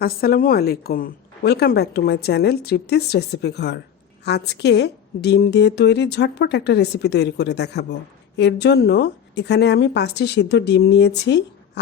আসসালামু আলাইকুম। Welcome back to my channel Tripti's recipe ঘর আজকে ডিম দিয়ে তৈরি ঝটপট একটা রেসিপি তৈরি করে দেখাবো। এর জন্য এখানে আমি পাঁচটি সিদ্ধ ডিম নিয়েছি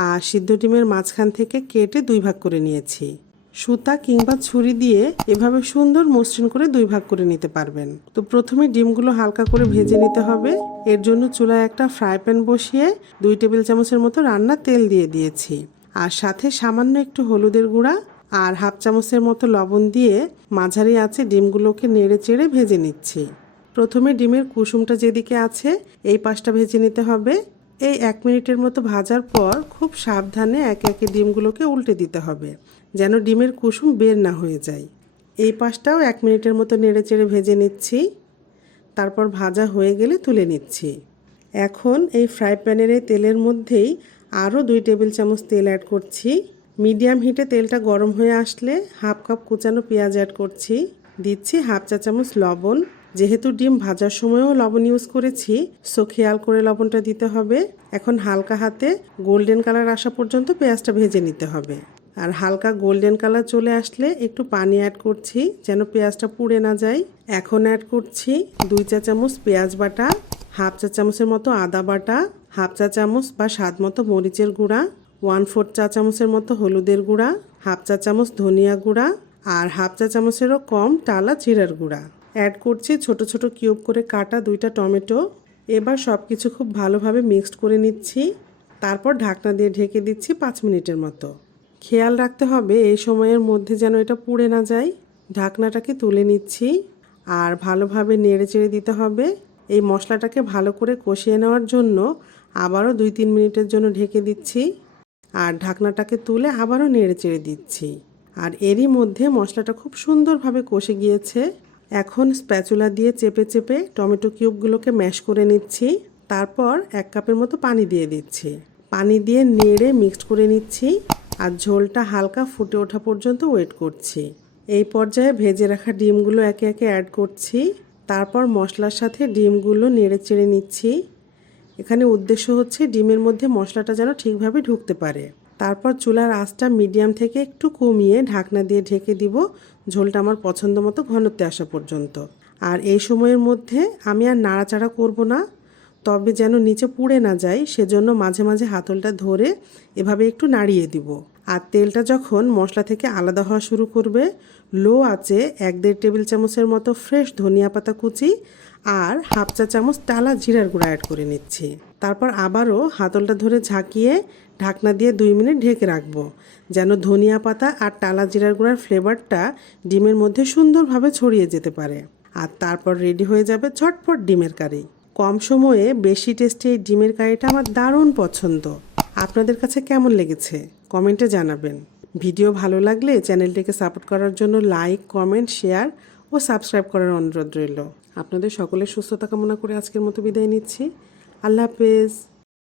আর সিদ্ধ ডিমের মাঝখান থেকে কেটে দুই ভাগ করে নিয়েছি। সুতা কিংবা ছুরি দিয়ে এভাবে সুন্দর মসৃণ করে দুই ভাগ করে নিতে পারবেন। তো প্রথমে ডিমগুলো হালকা করে ভেজে নিতে হবে। এর জন্য চুলায় একটা ফ্রাই প্যান বসিয়ে দুই টেবিল চামচের মতো রান্নার তেল দিয়ে দিয়েছি। আর সাথে সামান্য একটু হলুদের গুঁড়া আর হাফ চামচের মতো লবণ দিয়ে মাঝারি আছে ডিমগুলোকে নেড়ে চেড়ে ভেজে নিচ্ছি। প্রথমে ডিমের কুসুমটা যেদিকে আছে, এই পাশটা ভেজে নিতে হবে। এই এক মিনিটের মতো ভাজার পর খুব সাবধানে একে একে ডিমগুলোকে উল্টে দিতে হবে, যেন ডিমের কুসুম বের না হয়ে যায়। এই পাশটাও এক মিনিটের মতো নেড়ে চেড়ে ভেজে নিচ্ছি। তারপর ভাজা হয়ে গেলে তুলে নিচ্ছি। এখন এই ফ্রাই প্যানের এই তেলের মধ্যেই আরও দুই টেবিল চামচ তেল অ্যাড করছি। মিডিয়াম হিটে তেলটা গরম হয়ে আসলে হাফ কাপ কুচানো পেঁয়াজ অ্যাড করছি। দিচ্ছি হাফ চা চামচ লবণ। যেহেতু ডিম ভাজার সময়ও লবণ ইউজ করেছি, সো খেয়াল করে লবণটা দিতে হবে। এখন হালকা হাতে গোল্ডেন কালার আসা পর্যন্ত পেঁয়াজটা ভেজে নিতে হবে। আর হালকা গোল্ডেন কালার চলে আসলে একটু পানি অ্যাড করছি যেন পেঁয়াজটা পুড়ে না যায়। এখন অ্যাড করছি দুই চা চামচ পেঁয়াজ বাটা, হাফ চা চামচের মতো আদা বাটা হাফ চা চামচ বা স্বাদ মতো মরিচের গুঁড়া ওয়ান ফোর চা চামচের মতো হলুদের গুঁড়া, হাফ চা চামচ ধনিয়া গুঁড়া আর হাফ চা চামচেরও কম টালা জিরার গুঁড়া। অ্যাড করছি ছোট ছোট কিউব করে কাটা দুইটা টমেটো। এবার সব কিছু খুব ভালোভাবে মিক্সড করে নিচ্ছি। তারপর ঢাকনা দিয়ে ঢেকে দিচ্ছি পাঁচ মিনিটের মতো। খেয়াল রাখতে হবে এই সময়ের মধ্যে যেন এটা পুড়ে না যায়। ঢাকনাটাকে তুলে নিচ্ছি আর ভালোভাবে নেড়ে চেড়ে দিতে হবে। এই মশলাটাকে ভালো করে কষিয়ে নেওয়ার জন্য আবারও দুই তিন মিনিটের জন্য ঢেকে দিচ্ছি আর ঢাকনাটাকে তুলে আবারও নেড়ে চেড়ে দিচ্ছি। আর এরই মধ্যে মশলাটা খুব সুন্দরভাবে কষে গিয়েছে। এখন স্প্যাচুলা দিয়ে চেপে চেপে টমেটো কিউবগুলোকে ম্যাশ করে নিচ্ছি। তারপর এক কাপের মতো পানি দিয়ে দিচ্ছি। পানি দিয়ে নেড়ে মিক্সড করে নিচ্ছি আর ঝোলটা হালকা ফুটে ওঠা পর্যন্ত ওয়েট করছি। এই পর্যায়ে ভেজে রাখা ডিমগুলো একে একে অ্যাড করছি। তারপর মশলার সাথে ডিমগুলো নেড়ে চেড়ে নিচ্ছি। এখানে উদ্দেশ্য হচ্ছে ডিমের মধ্যে মশলাটা যেন ঠিকভাবে ঢুকতে পারে। তারপর চুলার আঁচটা মিডিয়াম থেকে একটু কমিয়ে ঢাকনা দিয়ে ঢেকে দিব ঝোলটা আমার পছন্দ মতো ঘনত্বে আসা পর্যন্ত। আর এই সময়ের মধ্যে আমি আর নাড়াচাড়া করব না, তবে যেন নিচে পুড়ে না যায় সেজন্য মাঝে মাঝে হাতলটা ধরে এভাবে একটু নাড়িয়ে দিব। আর তেলটা যখন মশলা থেকে আলাদা হওয়া শুরু করবে, লো আছে এক দেড় টেবিল চামচের মতো ফ্রেশ ধনিয়া পাতা কুচি আর হাফ চা চামচ টালা জিরার গুঁড়া অ্যাড করে নিচ্ছি। তারপর আবারও হাতলটা ধরে ঝাঁকিয়ে ঢাকনা দিয়ে দুই মিনিট ঢেকে রাখব, যেন ধনিয়া পাতা আর টালা জিরার গুঁড়ার ফ্লেভারটা ডিমের মধ্যে সুন্দরভাবে ছড়িয়ে যেতে পারে। আর তারপর রেডি হয়ে যাবে ঝটপট ডিমের কারি। কম সময়ে বেশি টেস্টি এই ডিমের কারিটা আমার দারুণ পছন্দ। আপনাদের কাছে কেমন লেগেছে? কমেন্টে জানাবেন। ভিডিও ভালো লাগলে চ্যানেলটিকে সাপোর্ট করার জন্য লাইক, কমেন্ট, শেয়ার ও সাবস্ক্রাইব করার অনুরোধ রইল। আপনাদের সকলের সুস্থতা কামনা করে আজকের মতো বিদায় নিচ্ছি। আল্লাহ হাফেজ।